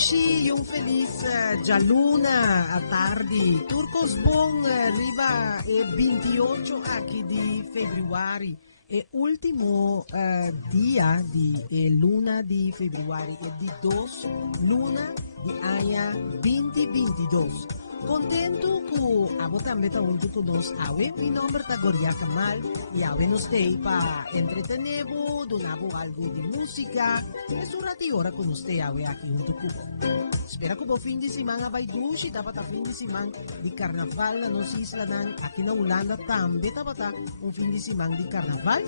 Dushi e un feliz Gialluna a tardi. Turcos Bon arriva il 28 di febbraio e ultimo dia di luna di febbraio e di 2 luna di año 2022. Contento que abo também está junto conosco. Mi nombre es Gloria Kamal y ave nos stay para entretenervo, donavo algo de música. Es un rato ahora con usted ave aquí junto con. Espero que el fin de semana vai duci, dapat a fin de semana de carnaval na nos isla aqui na Holanda também dapat un fin de semana de carnaval.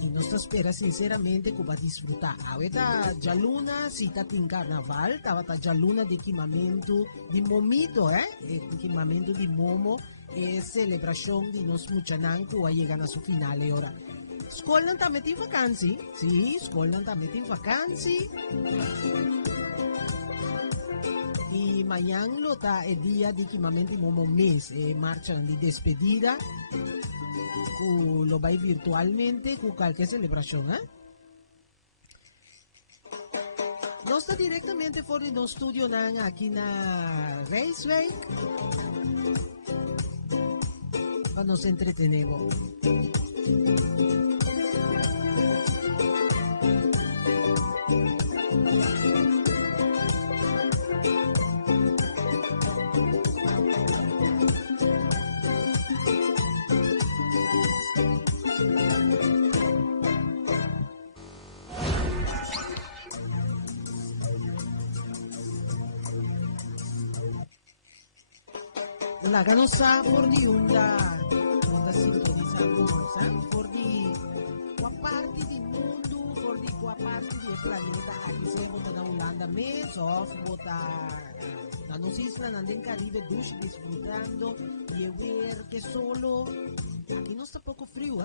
Y nos espera sinceramente que va a disfrutar. Ahorita ya luna, si está en carnaval, dapat ya luna de equipamiento de momito. Equipamiento di Momo e celebrazione di nos muchanan che va a llegar a su finale ora. Scuola también in vacanze? Sì, scuola también in vacanze. Y mañana lo está el día de equipamiento di Momo mes, marcha di despedida, lo va virtualmente con cualquier celebración, Nós está diretamente fora do estúdio aqui na Raceway para nos entretenermos. La ganosa for di onda sintonizar for di qua parte di mondo, for di qua parte del planeta, aquí se vota na Holanda, mes of vota na nos isla nel Caribe, dus disfrutando y ver que solo aquí no está poco frío,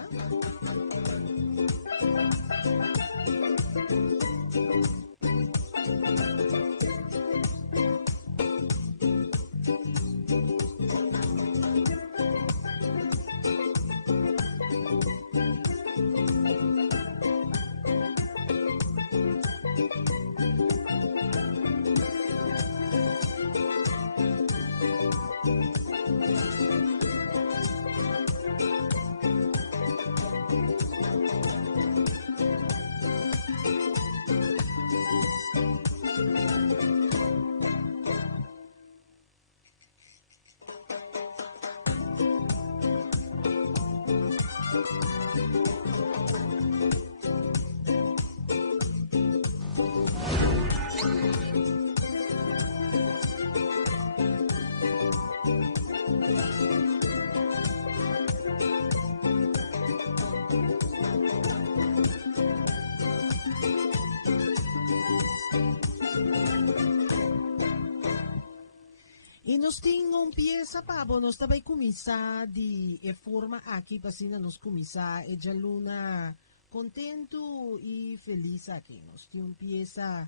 E nós tínhamos uma peça para nós também começar de forma aqui para assim nós começar e já luna contento e feliz aqui. Nós tínhamos uma peça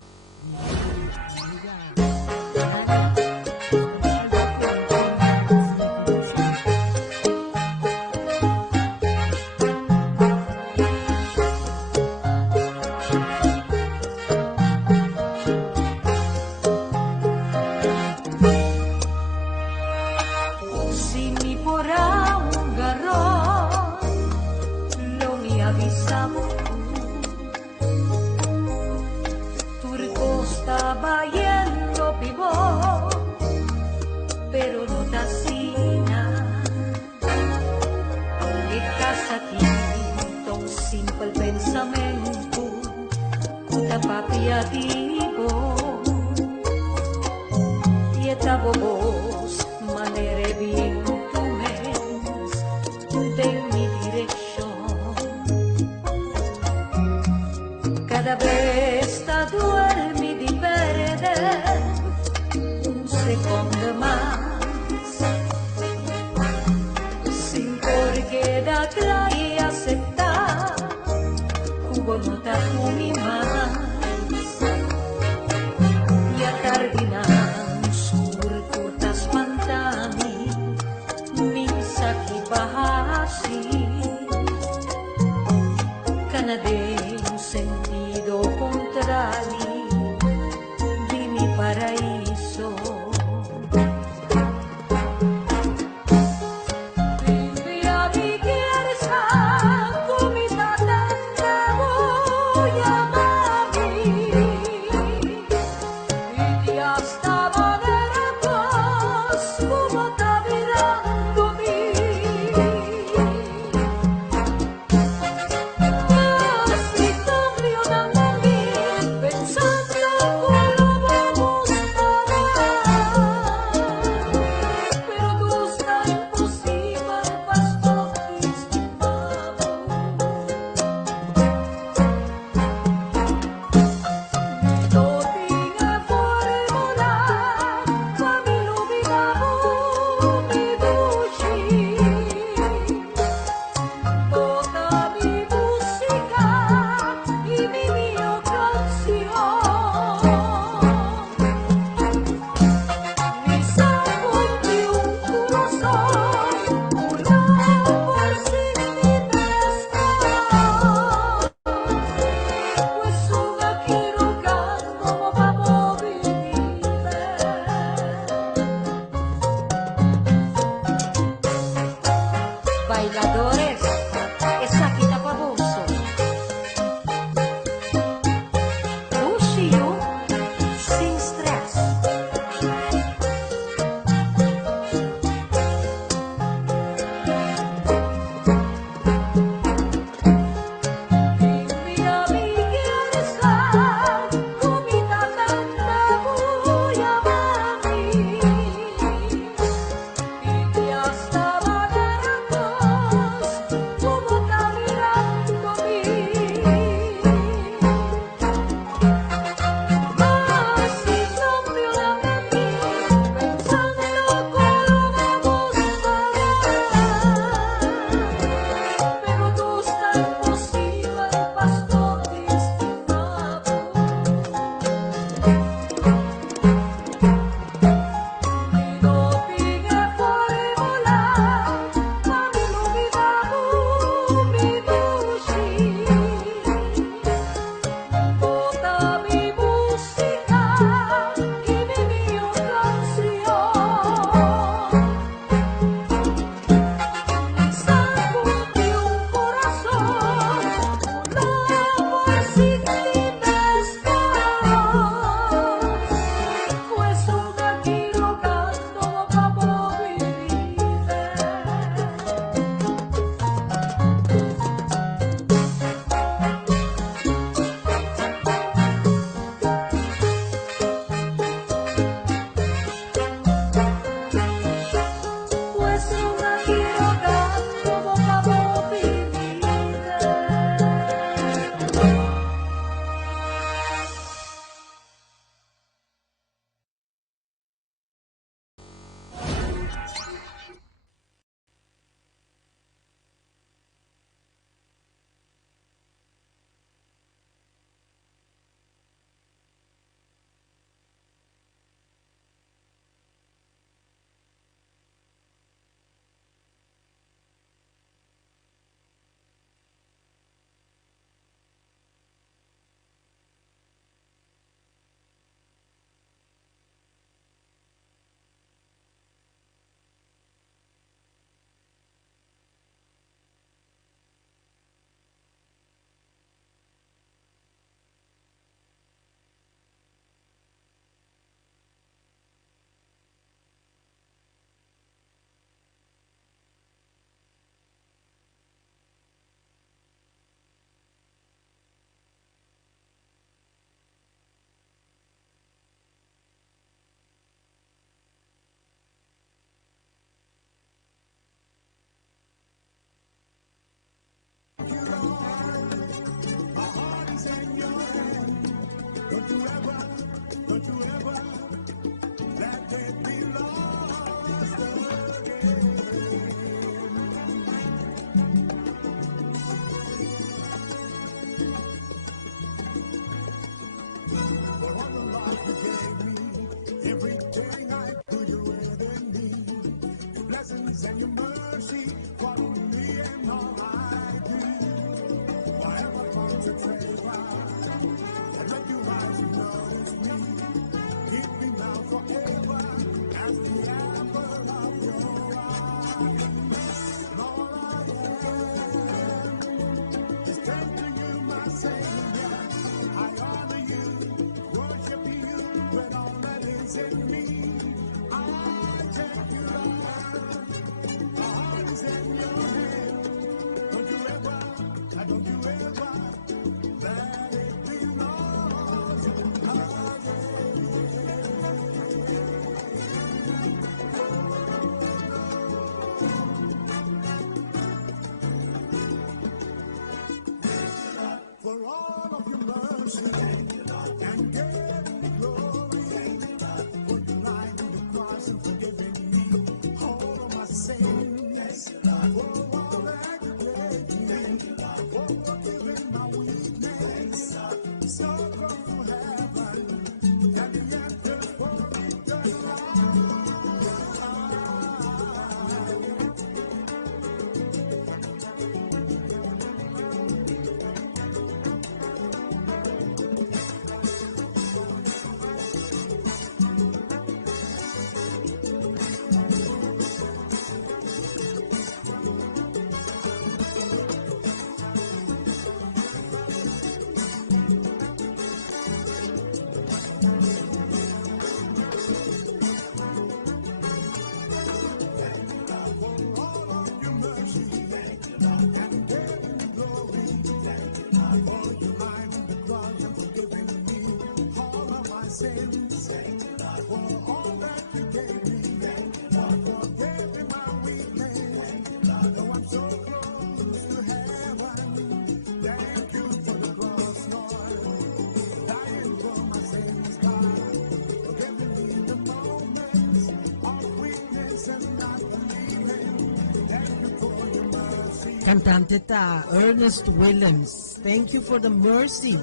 Cantante ta Ernest Williams, thank you for the mercy.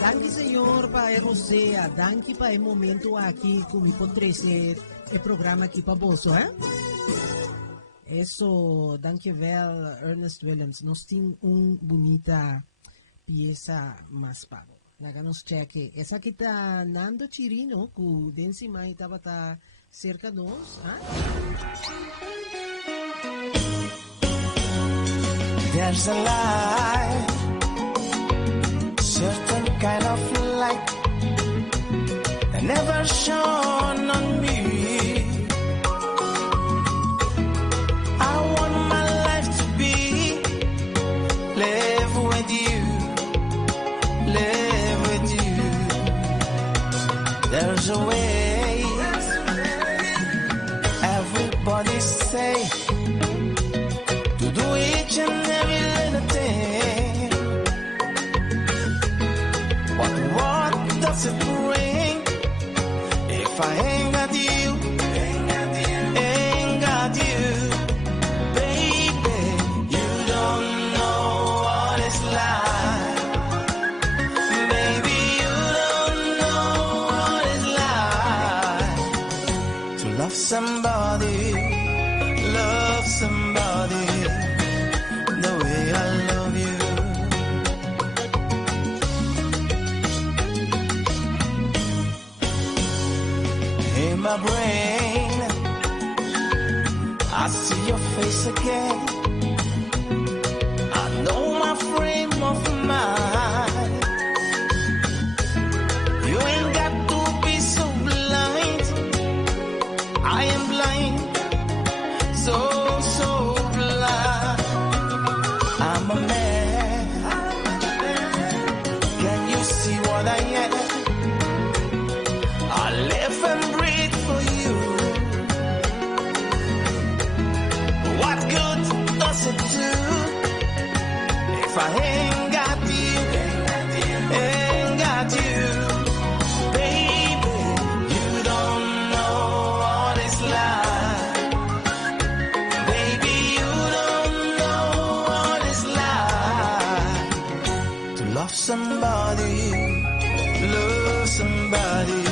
Danke Senhor para você, danke para o momento aqui comigo trazer o programa aqui para você, hein? Isso, dankjewel Ernest Williams. Nós temos bonita pieza mais pago. Nós cheque. Essa aqui tá Nando Chirino, que dentro mais estava cerca de nós. There's a light, certain kind of light that never shone on me. I want my life to be live with you, live with you. There's a way, everybody say, to do each and every little thing. But what does it bring if I ain't got you, ain't got you? Baby, you don't know what it's like. Baby, you don't know what it's like to love somebody, love somebody the way I love you. In my brain, I see your face again. I know my frame of mind. You ain't got to be so blind. I am blind, so blind. I'm a man. Can you see what I am? I live and breathe for you. What good does it do if I ain't got you, ain't got you? Baby, you don't know what it's like. Baby, you don't know what it's like to love somebody, love somebody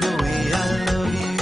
the way I love you.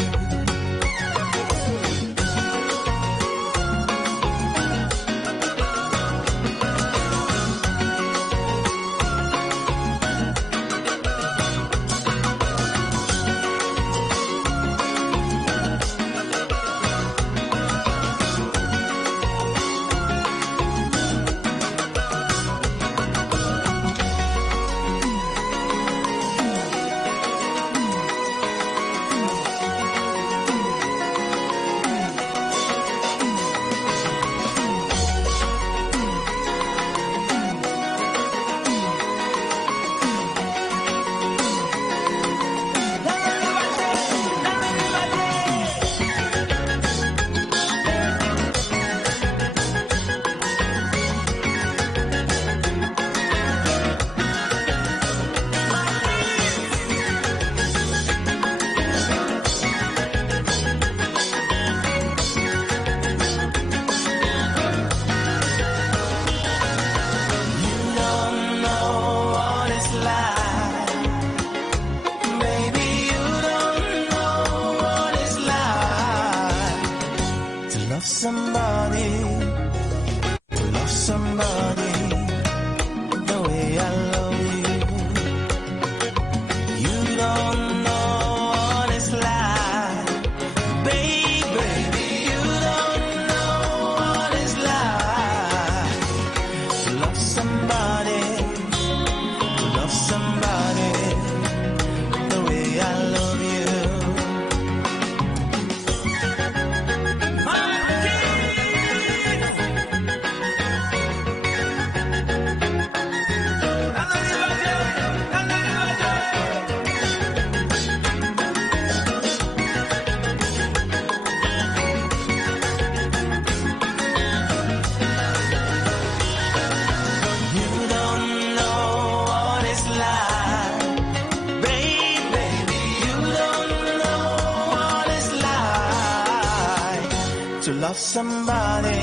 Somebody,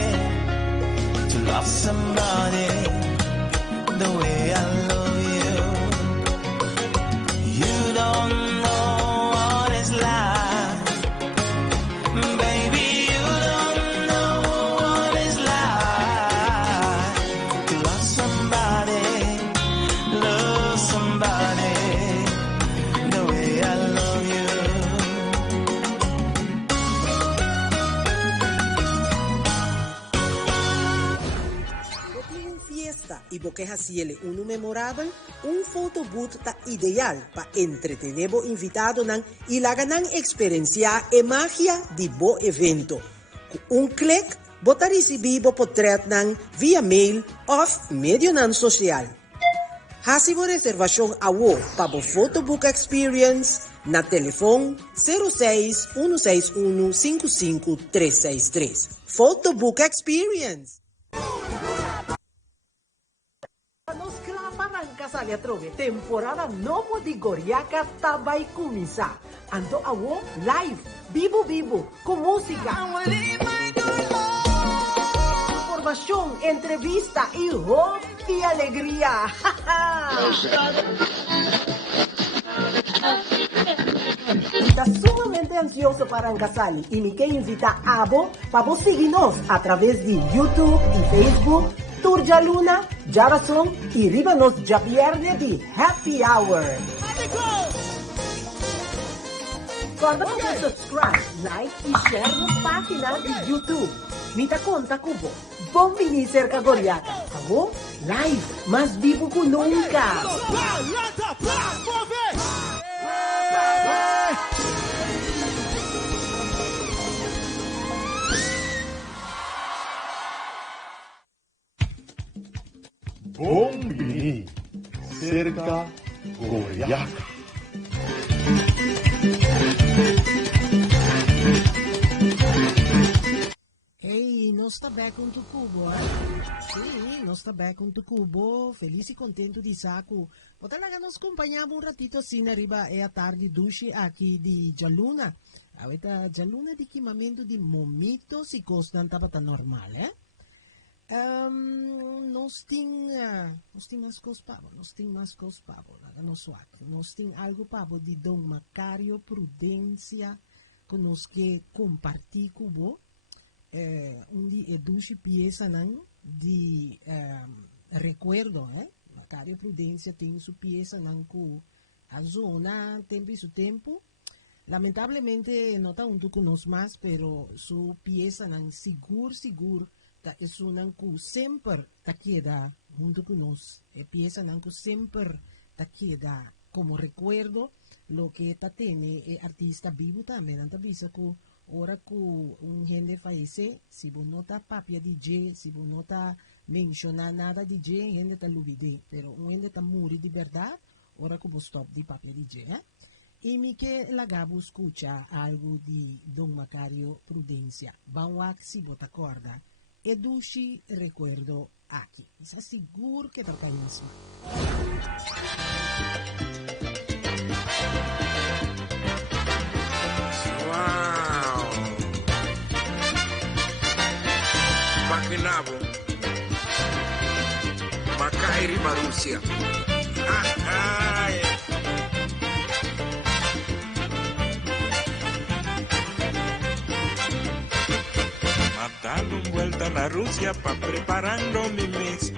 to love somebody the way I love you. You don't know what it's like, baby, you don't know what it's like to love somebody the way I love you. Y boqueja ciele uno memorable, un photobooth ta ideal pa entretener bo invitado nan y la ganan experiencia e magia di bo evento. Un clic, bota recibi bo portret nan via mail of medio nan social. Hasi bo reservación a wo pa bo photobook experience na telefon 06 161 55 363. Photobook experience. Nos clapan Casale Atrove, temporada novo di Goriaca Tabay Kumisa. Ando awo live, vivo, con música. Información, entrevista y hope y alegría. Está sumamente ansioso para Angasali y me que invita a Abo para vos seguirnos a través de YouTube y Facebook, Turja Luna, Javason y Ribanos ya viernes de Happy Hour. Cuando okay. Subscribe, like y share nos página de YouTube. Mita conta cubo. Bombini cerca Goriaca. Abo, live, más vivo que nunca. Bombini, cerca Goriaca. Ehi, non sta back on tu cubo, Sì, non sta back on tu cubo. Felice e contento di Saku. Potrebbe nos accompagniamo un ratito sin arriba e a tardi dushi aquí di Gialluna. Avete Gialluna di chiamamento di momito si costa un tapata normale, Nós tem mais coisas para nós tem mais coisas para nós tem algo para de Dom Macário Prudência que nós que compartir com você onde duas peças de recuerdo, Macário Prudência tem sua peça com a zona tempo e seu tempo. Lamentavelmente não está junto conosco mais, pero sua peça seguro es una que sempre te queda junto con nosotros. Piensa que sempre te queda como recuerdo lo que te tiene artista vivo también. Antes dice que ahora que un gente fallece, si vos no te papia DJ, si vos no te menciona nada DJ, gente te lo olvide. Pero un gente te muere de verdad, ahora que vos stop de papia DJ. Y mi que la Gabo escucha algo de Don Macário Prudência. Vamos si vos te acorda. E duci recuerdo aqui. Isso é seguro que está caindo em cima. Uau! Makinabo. Makairi Marúcia. Dando vuelta a la Rusia pa' preparando mi mes,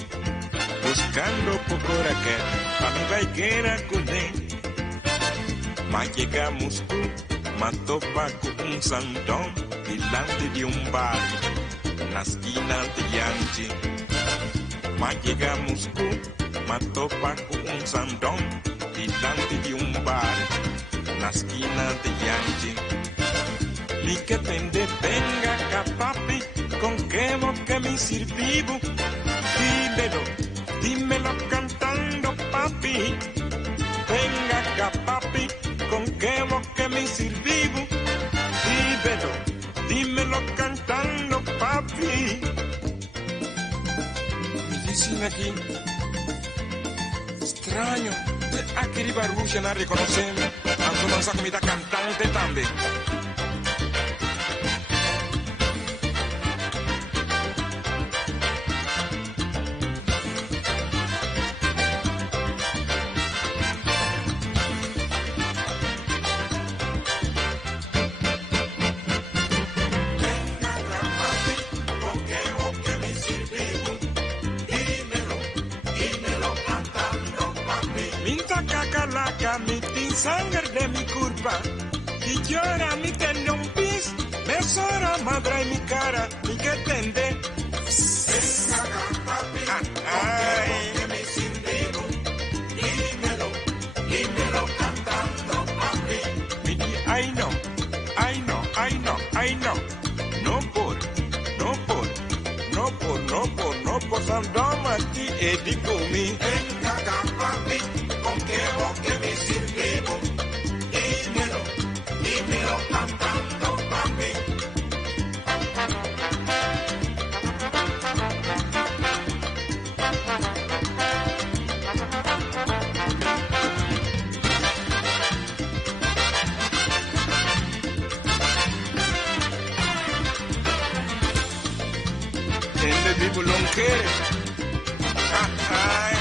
buscando poco raquel pa' mi baiguera con él. Ma llega a Moscú, ma topa con un sandón delante de un bar, en la esquina de Yanji. Ma llega a Moscú, ma topa con un sandón delante de un bar, en la esquina de Yanji. Ni que tende venga acá, papi, con qué boca me sirvivo. Dímelo cantando, papi. Venga acá, papi, con qué boca me sirvivo. Dímelo cantando, papi. Me dicen aquí, extraño, aquí arriba Rusia no reconocen, aunque no saco comida cantante también. Mi sangre de mi culpa y llora mi tendón-pis, me sobra madre en mi cara, mi que tende. Dímelo cantando, papi. Ay no, no por Sandoma aquí edico mi. Venga acá, papi, con qué boca me sirvivo. Dímelo cantando, papi. Tende vivo non quiere. Ay.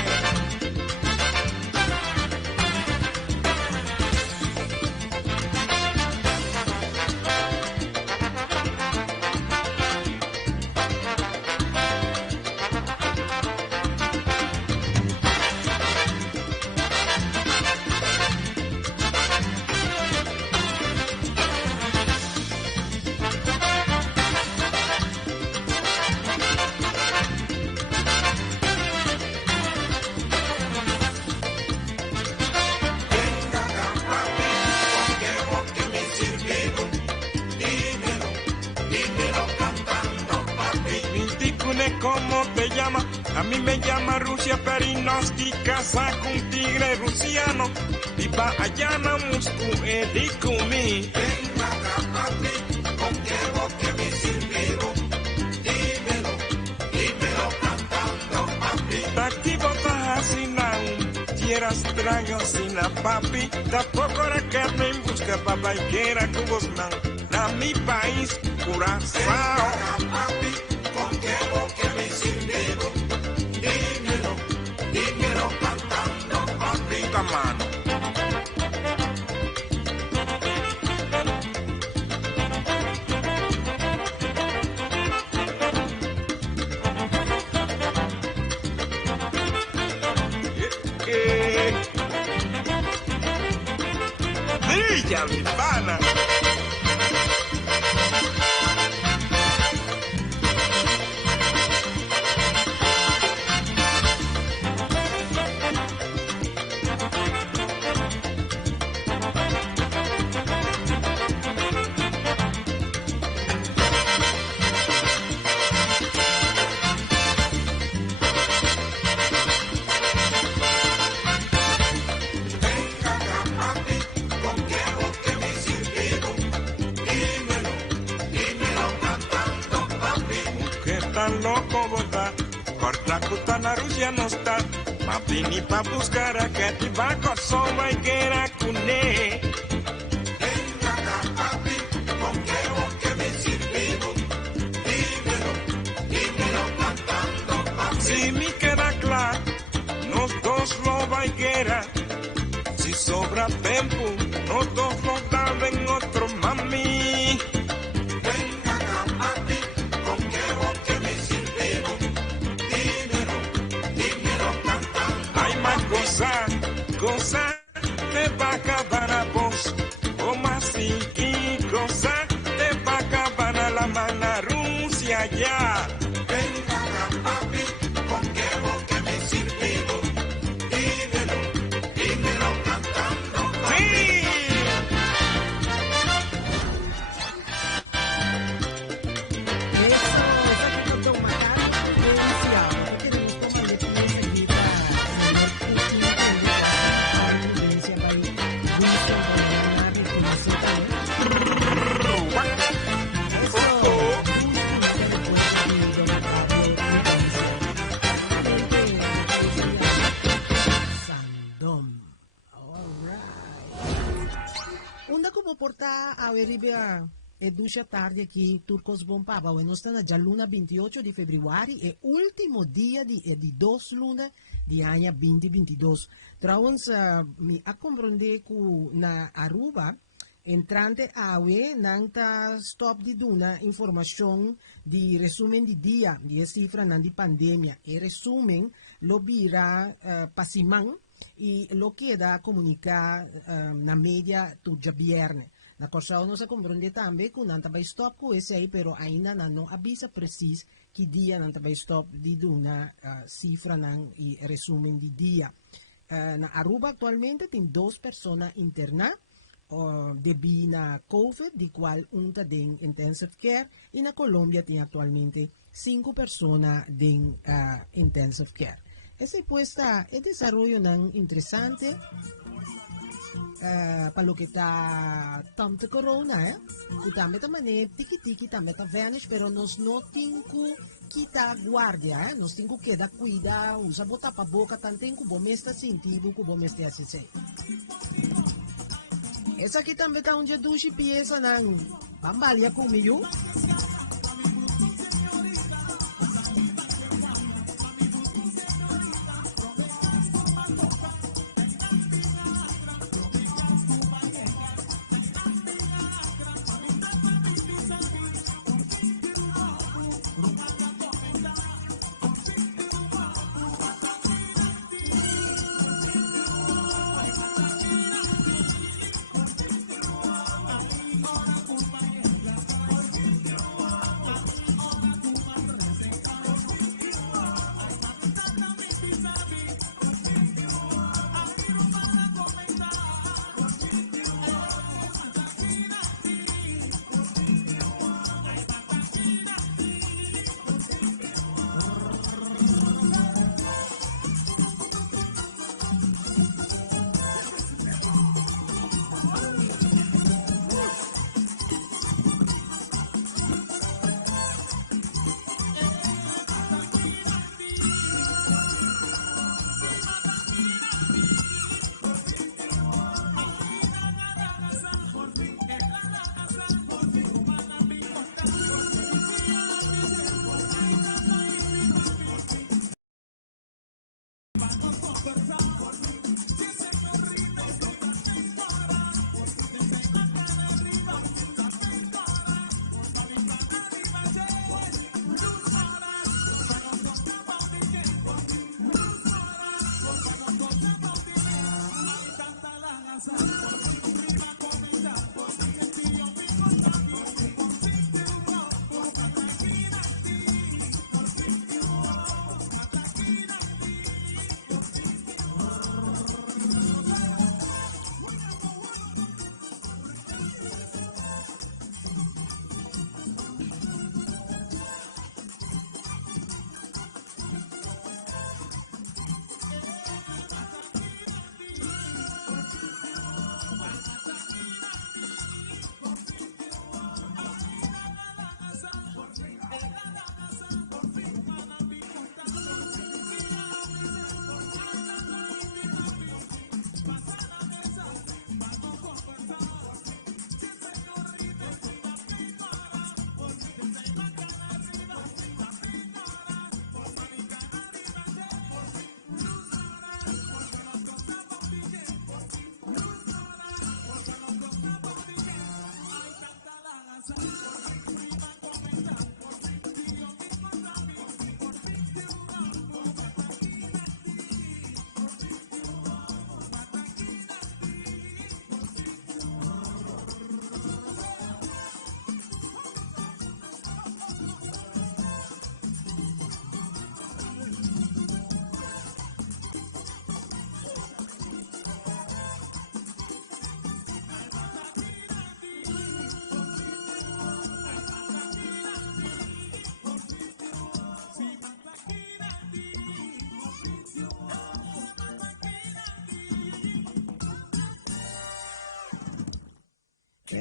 ¿Cómo te llamas? A mí me llama Rusia Perinovsky, casa con tigre rusiano. Viva allá na Moscú, edicumi. Venga acá, papi, con qué boca me sirvivo. Dímelo cantando, papi. Aquí botas así na quieras trago sin la papi. Tampoco era que me busca papá y quiera que vos na mi país, Curazao. Venga acá, papi, con qué boca me sirvivo. maravilla, mi pana. Loco bota, corta cuta na Rusia no está, ma vini pa buscar a que ti va con soma y que era cune. Venga acá, papi, con qué vos que me sirvido, dímelo cantando, papi. Si me queda claro, nos dos lo va y guerra, si sobra tiempo, nos dos lo dan en otro mami. Cosa te va a acabar a vos, como así y cosa te va a acabar a la mala Rusia ya. Venga acá, papi, con qué vos que me sirvido, dímelo cantando, papi. ¡Sí! porta a veribia Edusha tardi aqui Turcos Bompava. Nós estamos già luna 28 di febbraio e ultimo dia di 2 luna di anno 2022. Trouwens, mi accompagné na Aruba, entrante awe nanta stop di duna informazione di resumen di dia, di cifra nan di pandemia. E resumen lo bira pasimang e lo chieda comunica na media tu già bierne. La cosa non si comprende tambe che non bai stop ku sei però aina non avvisa precis chi dia non bai stop di una cifra nan i resumen di dia. Na Aruba attualmente tin 2 persone internate debi na COVID, di qual una den intensive care, e na Colombia tin attualmente 5 persone den intensive care. Ese puesta el desarrollo nan interesante para lo que está tanto corona, también también tiki también está vanish, pero nos no tengo quita guardia, nos tengo que dar cuidado, usa bota pa boca, tan tengo bom está sentido, que bom está así. Essa aqui também está onde duche pieza nan bambalia comigo.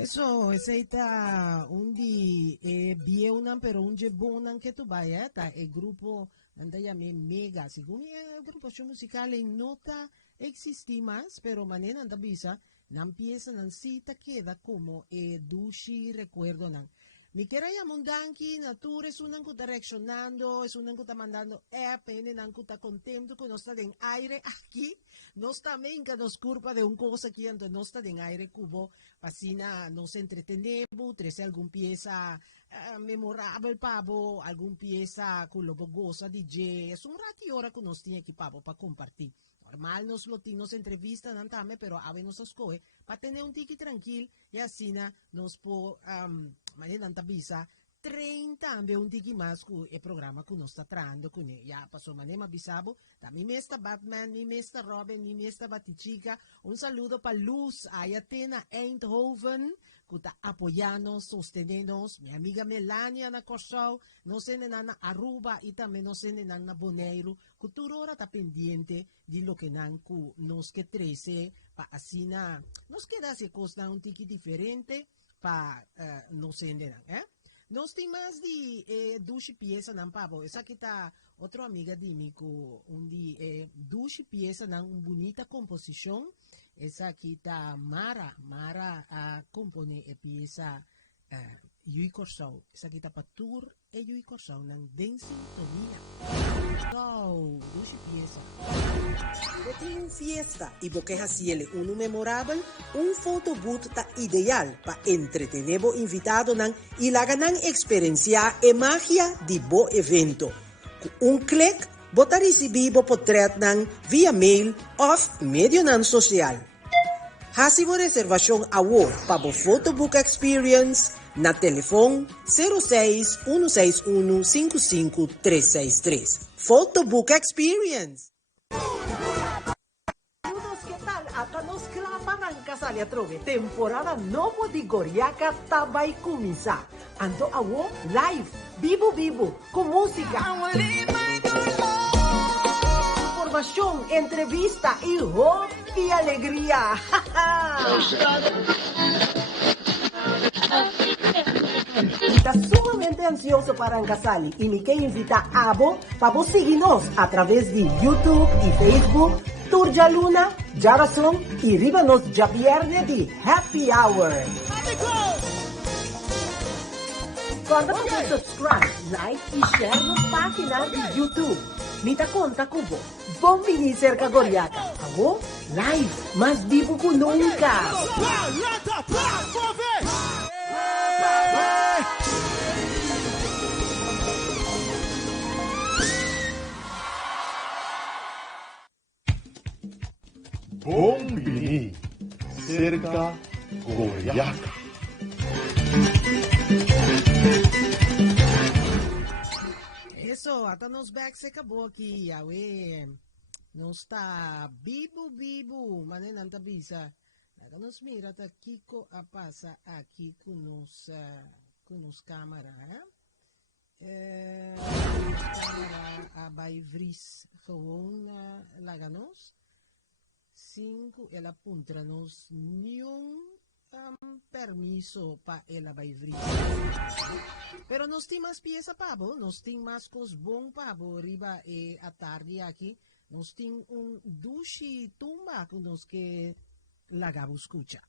Eso, esa undi bieuna pero un jebonan que tu bayeta el grupo anda llame mega según el grupo show musical en nota existí más pero manera anda visa nan pieza nan cita queda como dushi recuerdo nan mi quiera yamundanki nature es una que reaccionando es una que está mandando pene nan que está contento que no está en aire aquí no está menca nos curva de un cosa aquí entonces no está en aire cubo Pasina nos entretenemos, trece algún pieza memorable pavo, algún pieza con lo goza DJ, es un rato y hora que nos tiene aquí pavo para compartir. Normal nos lo nos entrevistan antame, pero a veces nos escoge para tener un tiki tranquilo y así nos po mañana visa 30 también un tiki más con el programa que nos está trayendo con ya pasó manema bisabo, da mi mesta Batman, mi mesta Robin, mi mesta Batichica, un saludo para Luz, Ayatena, Eindhoven, que está apoyando, sosteniéndonos, mi amiga Melania na Corsau, no sé nana Aruba y también no sé nana Boneiro, que tu hora está pendiente de lo que nanku nos que 13, pa así nos queda así cosa un tiki diferente, pa no sé No estoy más de dushi pieza nan pavo. Esa kita otra amiga de mí un di dushi pieza nan un bonita composición. Esa kita Mara compone pieza Yui Corsau. Esa kita patur Yui Corsau nan den sintonía. So, dushi pieza. Tiene un fiesta y boqueja cielo uno memorable, un photobooth ta ideal para entretener bo invitado nan y la ganan experiencia e magia di bo evento. Un clic, bota recibir bo portret nan via mail of medio nan social. Hasibo reservación award para bo photobook experience na telefone 06 161 55 363. Photobook experience. ¿Qué tal? Acá nos clavan casali a trove. Temporada novo di Goriaca Tabay Kumisa. Ando awo live, vivo, con música. Información, entrevista y y alegría. Está sumamente ansioso para Ancasali y me quiere invitar a vos para vos seguirnos a través de YouTube y Facebook, Turja Luna, Jarason y Ríbanos ya viernes de Happy Hour. Recuerda para subscribe, like y share nos página de YouTube. Mita conta cubo, bombini cerca Goriaca. Abo, live, más vivo que nunca. Bombini, cerca Goriaca. Eso, hasta nos back se acabó aquí, ya we. No está vivo, manena anta bisa. Acá nos mira, ta Kiko a pasa aquí con nos cámara, cámara a Baivris, gewoon laganos. 5, ela puntra-nos nenhum permiso para ela vai vir. Pero nós tem mais pieza pavo, nós tem mais cos bom pavo, riba a tarde aqui, nós tem dushi tumba com nós que lagabo escucha.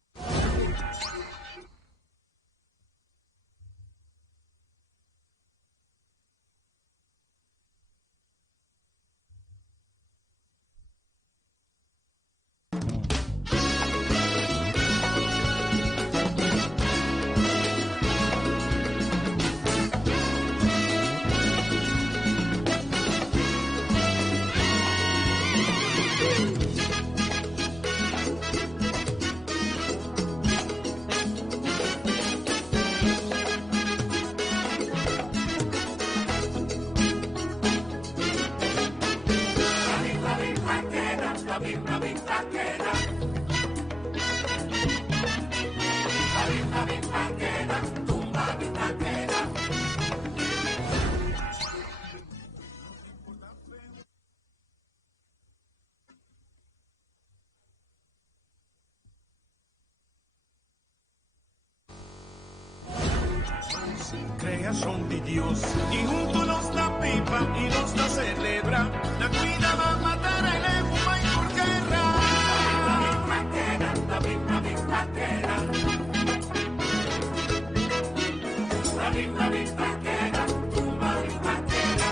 creación de Dios. Y junto nos da pipa y nos da celebra. La cuida va a matar el ego y por guerra. La misma vaquera. La misma vaquera. Tumba mi vaquera.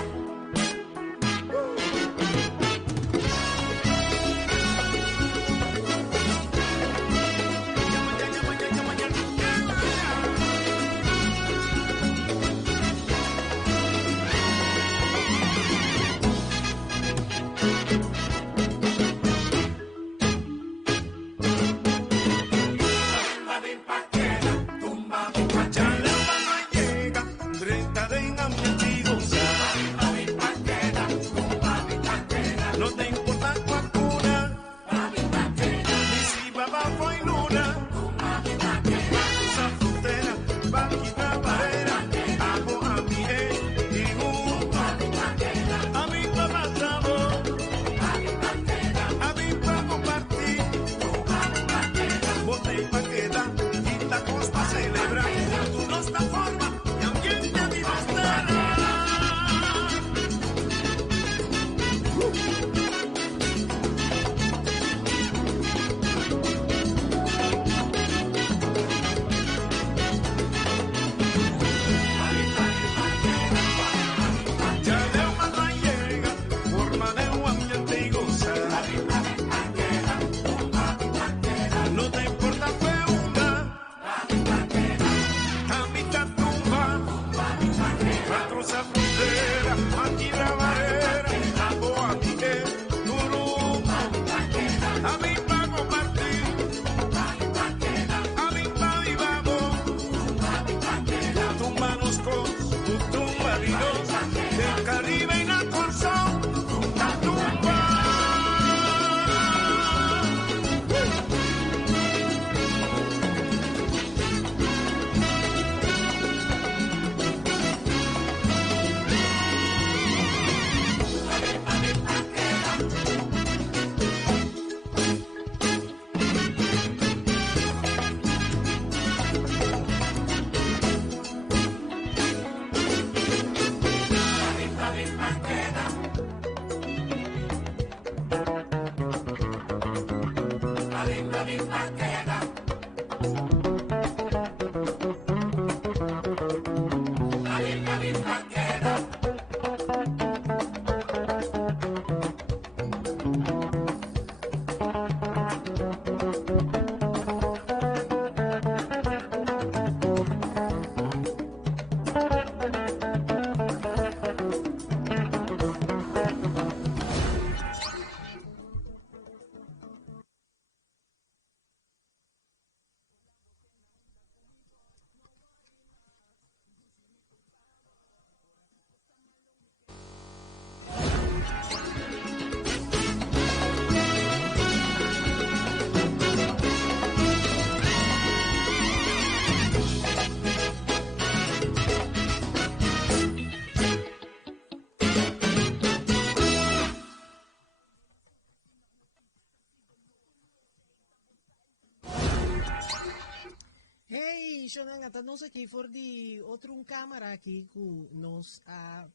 Nos aqui for de outro câmara aqui que nos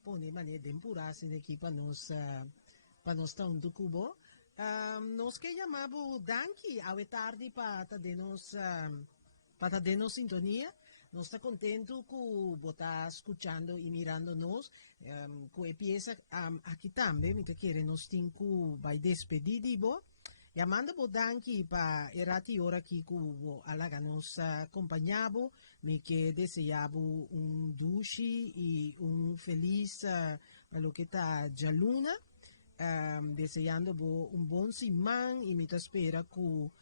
pone maneira de empurrar assim aqui para nós tão do cubo. Nós que chamamos Danke ao tarde para ternos sintonia. Nós está contento que botar escutando e mirando nós. Com a peça aqui também, me quer nós tem que vai despedir de bo. Llamando por danki para erati ora que cubo alaga nos acompañabo, me que deseabo un dushi y un feliz lo que está Jaluna, deseando un buon simán y me te espera que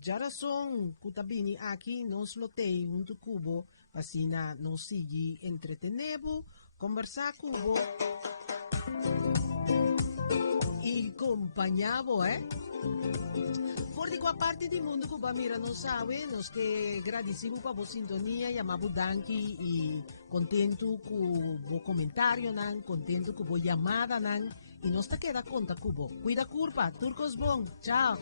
ya razón que tabini aquí nos lo te un tu cubo, así nos sigue entretenebo, conversar cubo y acompañabo, Por di qua parte di mondo che va mira non sabe, nos che agradecemos per vostra sintonia, chiamavo danki e contento con vo commentario nan, contento con vo chiamata nan, e non sta che da conta cubo. Cuida curpa, Turcos bon, ciao.